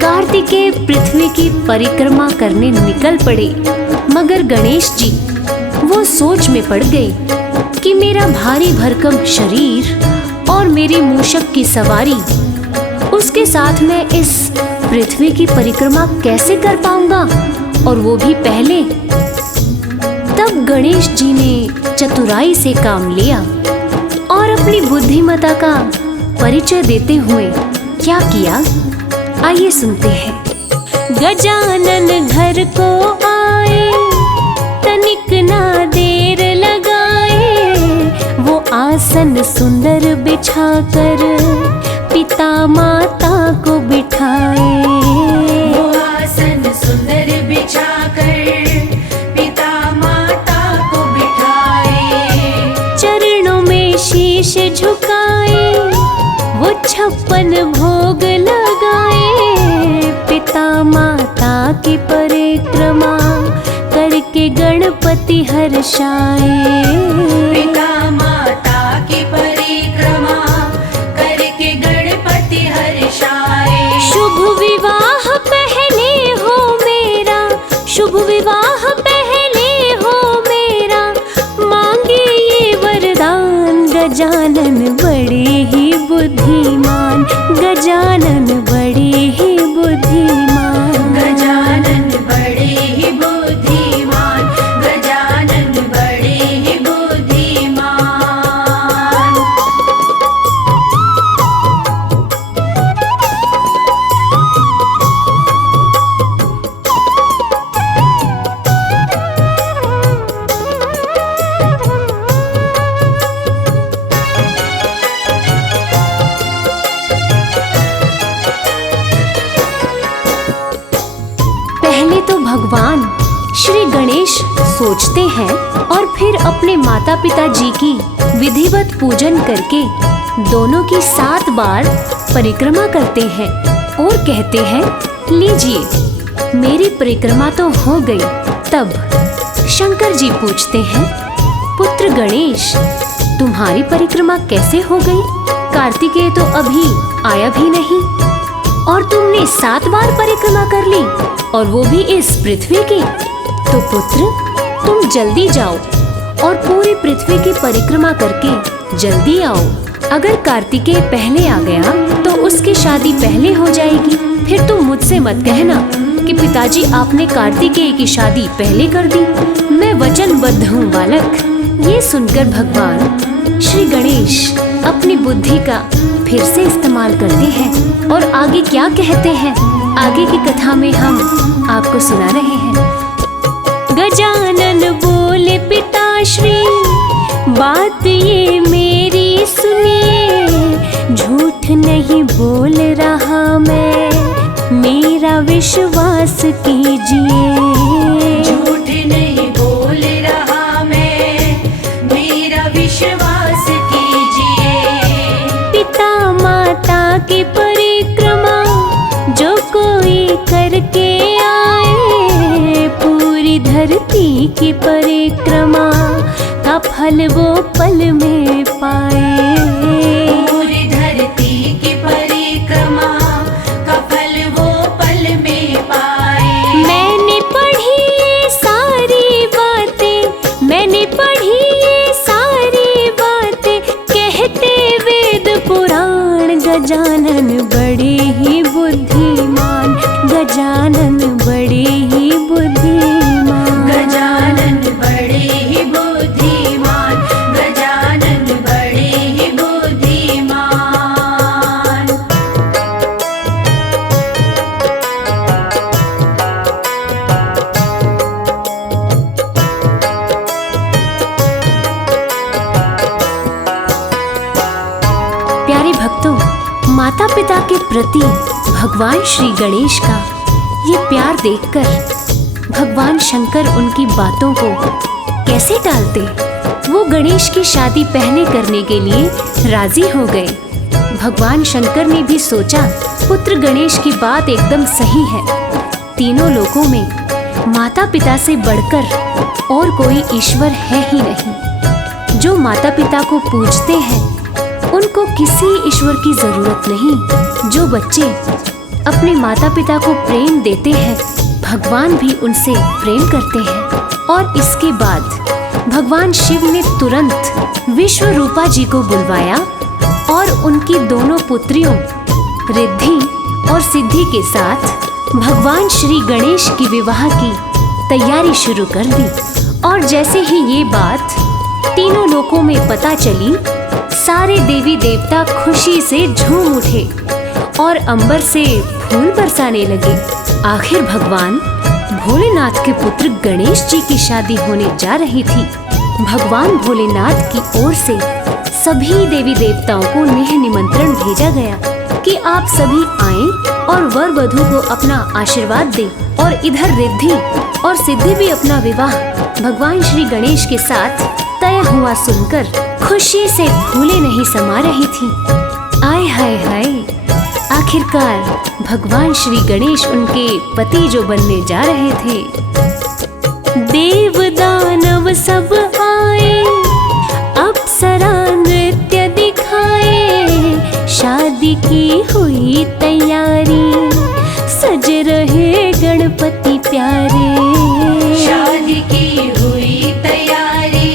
कार्तिकेय पृथ्वी की परिक्रमा करने निकल पड़े, मगर गणेश जी वो सोच में पड़ गए कि मेरा भारी भरकम शरीर और मेरी मूषक की सवारी, उसके साथ मैं इस पृथ्वी की परिक्रमा कैसे कर पाऊंगा, और वो भी पहले। तब गणेश जी ने चतुराई से काम लिया और अपनी बुद्धिमता का परिचय देते हुए क्या किया, आइए सुनते हैं। गजानन घर को आए, तनिक ना देर लगाए, वो आसन सुंदर बिछाकर पिता माता को बिठाए। वो आसन सुंदर बिछाकर पिता माता को बिठाए। चरणों में शीश झुकाए, वो 56 भोग लगाए, पिता माता की परिक्रमा करके गणपति हर्षाए। पिता माता की परिक्रमा करके गणपति हर्षाए। शुभ विवाह पहले हो मेरा, शुभ विवाह पहले हो मेरा, भगवान श्री गणेश सोचते हैं और फिर अपने माता पिता जी की विधिवत पूजन करके दोनों की 7 बार परिक्रमा करते हैं और कहते हैं, लीजिए मेरी परिक्रमा तो हो गई। तब शंकर जी पूछते हैं, पुत्र गणेश तुम्हारी परिक्रमा कैसे हो गई? कार्तिकेय तो अभी आया भी नहीं और तुमने 7 बार परिक्रमा कर ली और वो भी इस पृथ्वी की। तो पुत्र तुम जल्दी जाओ और पूरी पृथ्वी की परिक्रमा करके जल्दी आओ। अगर कार्तिकेय पहले आ गया तो उसकी शादी पहले हो जाएगी। फिर तुम मुझसे मत कहना कि पिताजी आपने कार्तिकेय की शादी पहले कर दी। मैं वचनबद्ध हूँ बालक। ये सुनकर भगवान श्री गणेश अपनी बुद्धि का फिर से इस्तेमाल करते हैं और आगे क्या कहते हैं, आगे की कथा में हम आपको सुना रहे हैं। गजानन बोले पिताश्री बात ये मेरी सुनिए, झूठ नहीं बोल रहा मैं, मेरा विश्वास कीजिए। झूठ नहीं बोल रहा मैं, मेरा विश्वास कीजिए। पिता माता की परिक्रमा जो कोई करके आए, पूरी धरती की परिक्रमा का फल वो पल में पाए। पूरी धरती की परिक्रमा का फल वो पल में पाए। मैंने पढ़ी ये सारी बातें, मैंने पढ़ी ये सारी बातें, कहते वेद पुराण। गजानन बड़े ही बुद्धिमान, गजानन बड़े ही बुद्धिमान। गजानन बड़े ही बुद्धिमान, गजानन बड़े ही बुद्धिमान। प्यारे भक्तों, माता पिता के प्रति भगवान श्री गणेश का ये प्यार देखकर भगवान शंकर उनकी बातों को कैसे टालते। वो गणेश की शादी पहले करने के लिए राजी हो गए। भगवान शंकर ने भी सोचा पुत्र गणेश की बात एकदम सही है। तीनों लोकों में माता पिता से बढ़कर और कोई ईश्वर है ही नहीं। जो माता पिता को पूजते हैं उनको किसी ईश्वर की जरूरत नहीं। जो बच्चे अपने माता पिता को प्रेम देते हैं, भगवान भी उनसे प्रेम करते हैं। और इसके बाद भगवान शिव ने तुरंत विश्वरूपा जी को बुलवाया और उनकी दोनों पुत्रियों रिद्धि और सिद्धि के साथ भगवान श्री गणेश की विवाह की तैयारी शुरू कर दी। और जैसे ही ये बात तीनों लोकों में पता चली, सारे देवी देवता खुशी से झूम उठे और अंबर से फूल बरसाने लगे। आखिर भगवान भोलेनाथ के पुत्र गणेश जी की शादी होने जा रही थी। भगवान भोलेनाथ की ओर से सभी देवी देवताओं को नेह निमंत्रण भेजा गया कि आप सभी आएं और वर वधू को अपना आशीर्वाद दें। और इधर रिद्धि और सिद्धि भी अपना विवाह भगवान श्री गणेश के साथ तय हुआ सुनकर खुशी से फूले नहीं समा रही थी। आय हाय हाय, आखिरकार भगवान श्री गणेश उनके पति जो बनने जा रहे थे। देव दानव सब आए, अप्सरा नृत्य दिखाए, शादी की हुई तैयारी, सज रहे गणपति प्यारे। शादी की हुई तैयारी,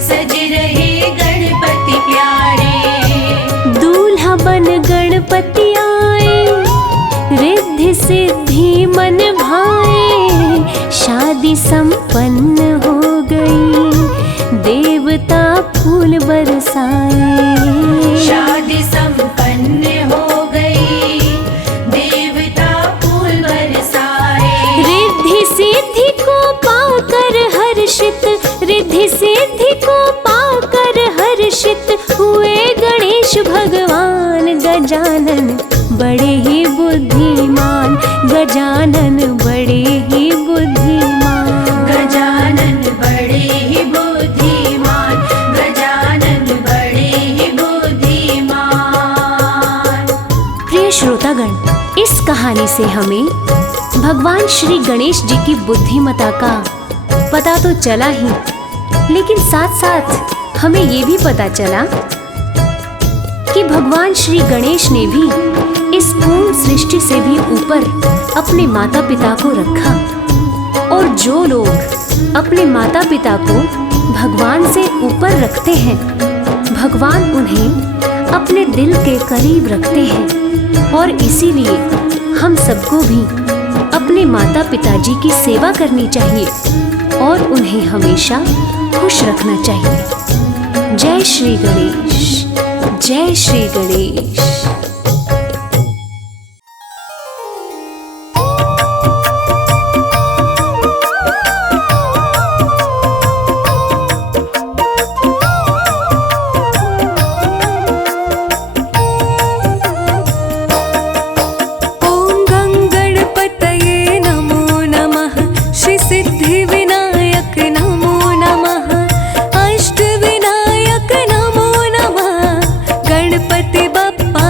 सज रहे गणपति प्यारे। दूल्हा बन गणपति आए, रिद्धि सिद्धि मन भाए, शादी संपन्न हो गई, देवता फूल बरसाए। शादी संपन्न हो गई, देवता फूल बरसाए। रिद्धि सिद्धि को पाकर हर्षित, रिद्धि सिद्धि को पाकर हर्षित हुए गणेश भगवान। गजानन बड़े ही बुद्धिमान, गजानन बड़े ही बुद्धिमान। कहानी से हमें भगवान श्री गणेश जी की बुद्धिमता का पता तो चला ही, लेकिन साथ साथ हमें ये भी पता चला कि भगवान श्री गणेश ने भी इस पूर्ण सृष्टि से भी ऊपर अपने माता पिता को रखा। और जो लोग अपने माता पिता को भगवान से ऊपर रखते हैं, भगवान उन्हें अपने दिल के करीब रखते हैं। और इसीलिए हम सबको भी अपने माता पिताजी की सेवा करनी चाहिए और उन्हें हमेशा खुश रखना चाहिए। जय श्री गणेश, जय श्री गणेश। गणपति बप्पा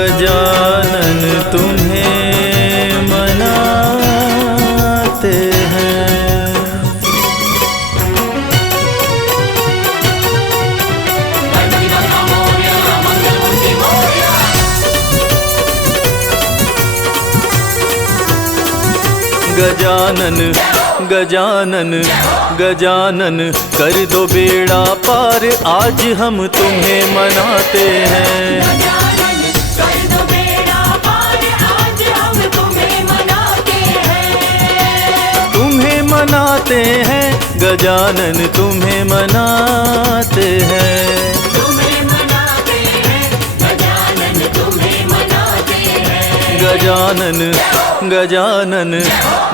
गजानन तुम्हें मनाते हैं। गजानन गजानन गजानन कर दो बेड़ा पार, आज हम तुम्हें मनाते हैं। गजानन कर दो बेड़ा पार, आज हम तुम्हें मनाते हैं। तुम्हें मनाते हैं गजानन, तुम्हें मनाते हैं। तुम्हें मनाते हैं गजानन, तुम्हें मनाते हैं। गजानन गजानन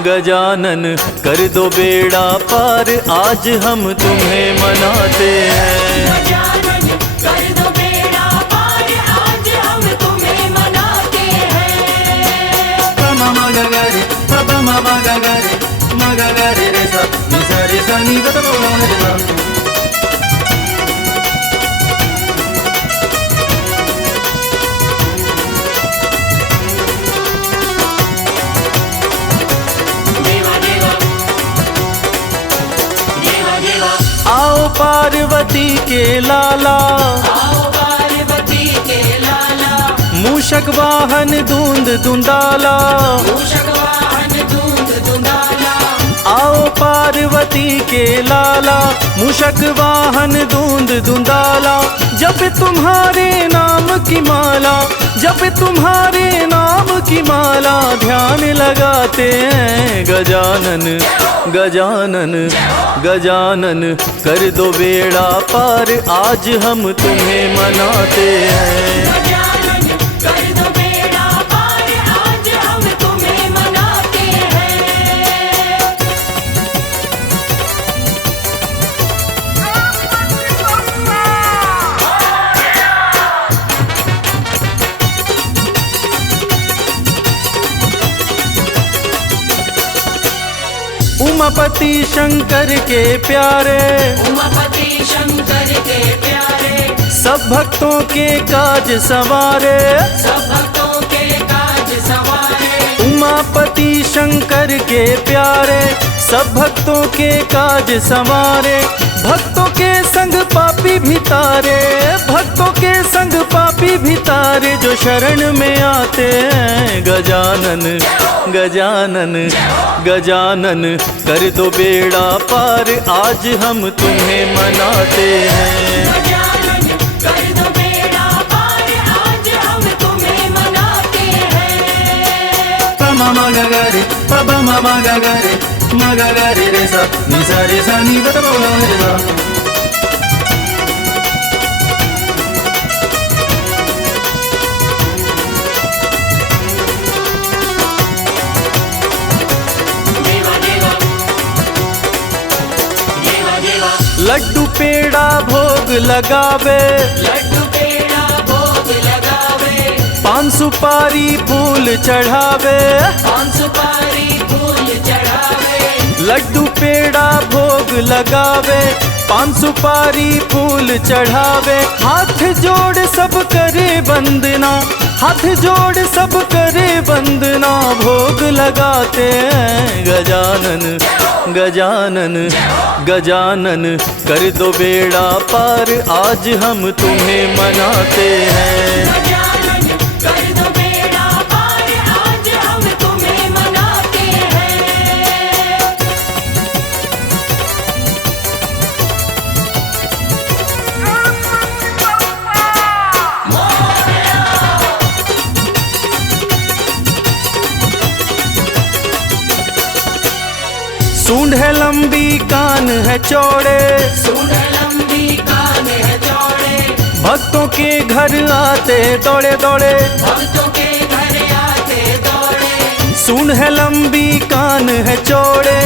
गजानन कर दो बेड़ा पार, आज हम तुम्हें मनाते हैं। गजानन कर दो बेड़ा पार, आज हम तुम्हें मनाते हैं। पमा मगा गा रे, पमा मगा गा रे, मगा गा रे रे सा, नि सा रे सा नि दा दा दा दा दा। आओ पार्वती के लाला, आओ पार्वती के लाला, मूषक वाहन धूंध धुंधाला। मूषक वाहन धूंध धुंधाला। आओ पार्वती के लाला, मूषक वाहन धूंध धुंधाला। जब तुम्हारे नाम की माला, जब तुम्हारे नाम की माला, ध्यान लगाते हैं। गजानन गजानन गजानन कर दो बेड़ा पार, आज हम तुम्हें मनाते हैं। गजानन कर दो बेड़ा पार, आज हम तुम्हें मनाते हैं। उमापति शंकर के प्यारे, उमापति शंकर के प्यारे, सब भक्तों के काज सवारे। सब भक्तों के काज सवारे। उमापति शंकर के प्यारे, सब भक्तों के काज संवारे। भक्तों के संग पापी भी तारे, भक्तों के संग पापी भी तारे, जो शरण में आते हैं। गजानन गजानन गजानन कर दो बेड़ा पार, आज हम तुम्हें मनाते हैं। गजानन कर दो बेड़ा पार, आज हम तुम्हें मनाते हैं। पमा मगा गा रे, पमा मगा गा रे, मगा गा रे रे सा, नि सा रे सा नि दा दा दा दा। लड्डू पेड़ा भोग लगावे, लड्डू पेड़ा भोग लगावे, पान सुपारी फूल चढ़ावे। पान सुपारी फूल चढ़ावे। लड्डू पेड़ा भोग लगावे, पान सुपारी फूल चढ़ावे। हाथ जोड़ सब करे वंदना, हाथ जोड़ सब करे वंदना, भोग लगाते हैं। गजानन गजानन गजानन कर दो बेड़ा पार, आज हम तुम्हें मनाते हैं। गजानन कर दो बेड़ा पार, आज हम तुम्हें मनाते हैं। सूंड है लंबी कान है चौड़े, सूंड लंबी कान है चौड़े, भक्तों के घर आते दौड़े दौड़े। भक्तों के घर आते दौड़े। सूंड है लंबी कान है चौड़े,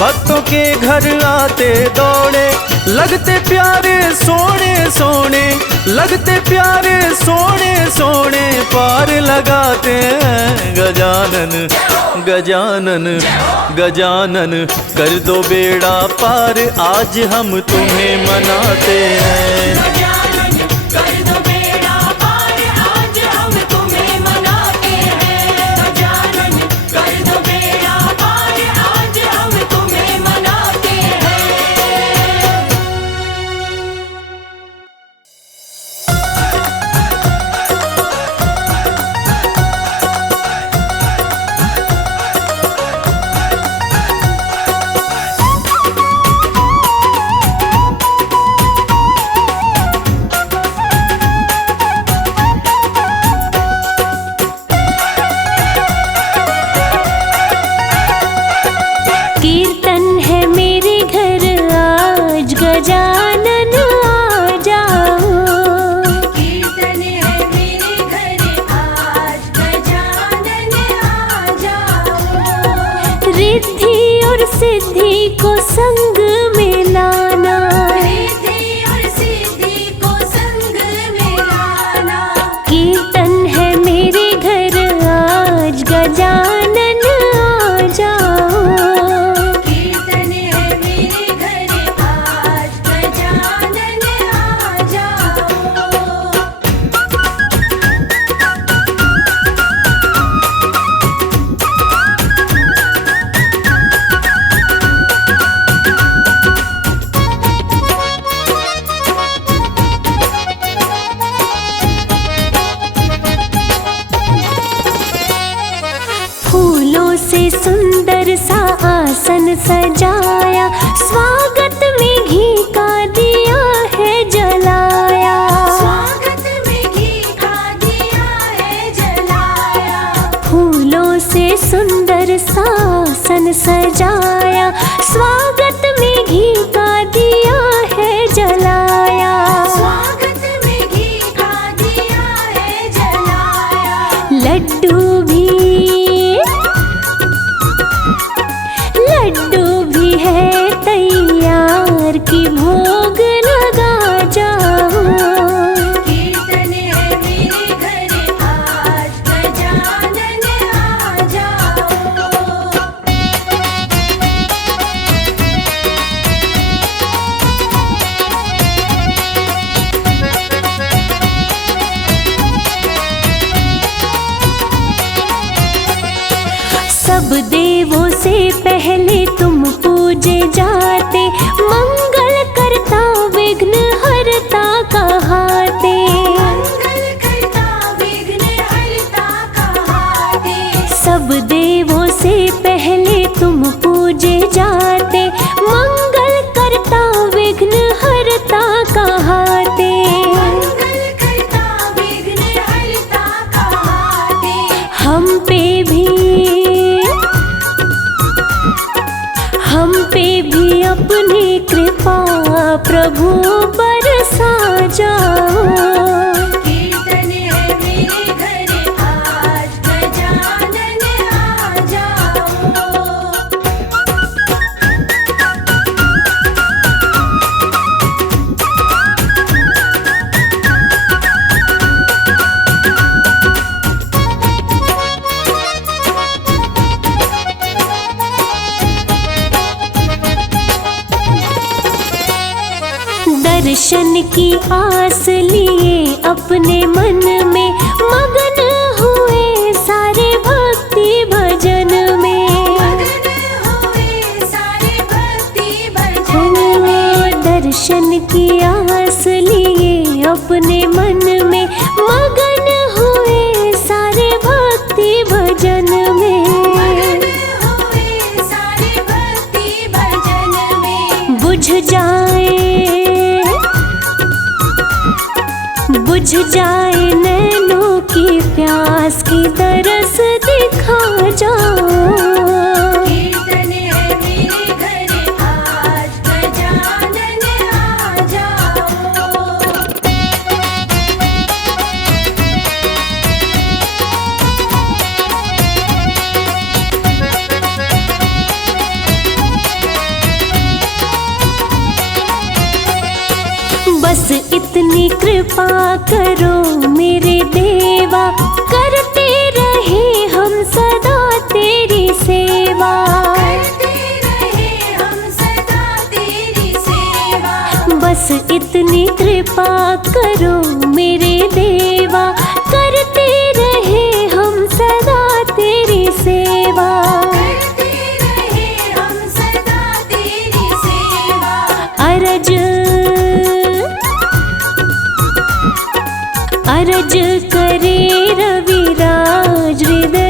भक्तों के घर आते दौड़े। लगते प्यारे सोने सोने, लगते प्यारे सोने सोने, पार लगाते हैं। गजानन गजानन गजानन कर दो बेड़ा पार, आज हम तुम्हें मनाते हैं। गजानन कर दो बेड़ा पार, आज हम तुम्हें से सुंदर सा आसन सजाया, स्वागत में घी का दिया है जलाया। स्वागत में घी का दिया है जलाया। फूलों से सुंदर सा आसन सजाया, स्वागत में घी का दिया है जलाया। स्वागत में घी का दिया है जलाया। लड्डू भी है तैयार की भोग लगा जाओ। कीर्तन है मेरे घर आज, गजानन आ जाओ। सब देवों से पहले तुम पूजे जाते, मंगल करता विघ्न हरता कहाते। मंगल करता विघ्न हरता कहाते। सब देवों से पहले तुम पूजे जाते, मंगल करता विघ्न हरता कहाते। मंगल करता विघ्न हरता कहाते। हम पे भी अपनी कृपा प्रभु बरसा जाओ। कीर्तन है मेरे घर आज, गजानन आ जाओ। दर्शन की आस लिए अपने मन में मगन हुए सारे भक्ति भजन में। मगन हुए सारे भक्ति भजन में। दर्शन की आस लिए अपने मन में मगन हुए सारे भक्ति भजन में। मगन हुए सारे भक्ति भजन में। बुझ जाए नैनों की प्यास की तरस दिखा जाओ। कीर्तन है मेरे घर आज, गजानन आ जाओ। बस इतनी कृपा करो मेरे देवा, करते रहे हम सदा तेरी सेवा। करते रहे हम सदा तेरी सेवा। बस इतनी कृपा करो मेरे देवा, करते रहे हम सदा तेरी सेवा। करते रहे हम सदा तेरी सेवा। अरज करे रविराज हृदय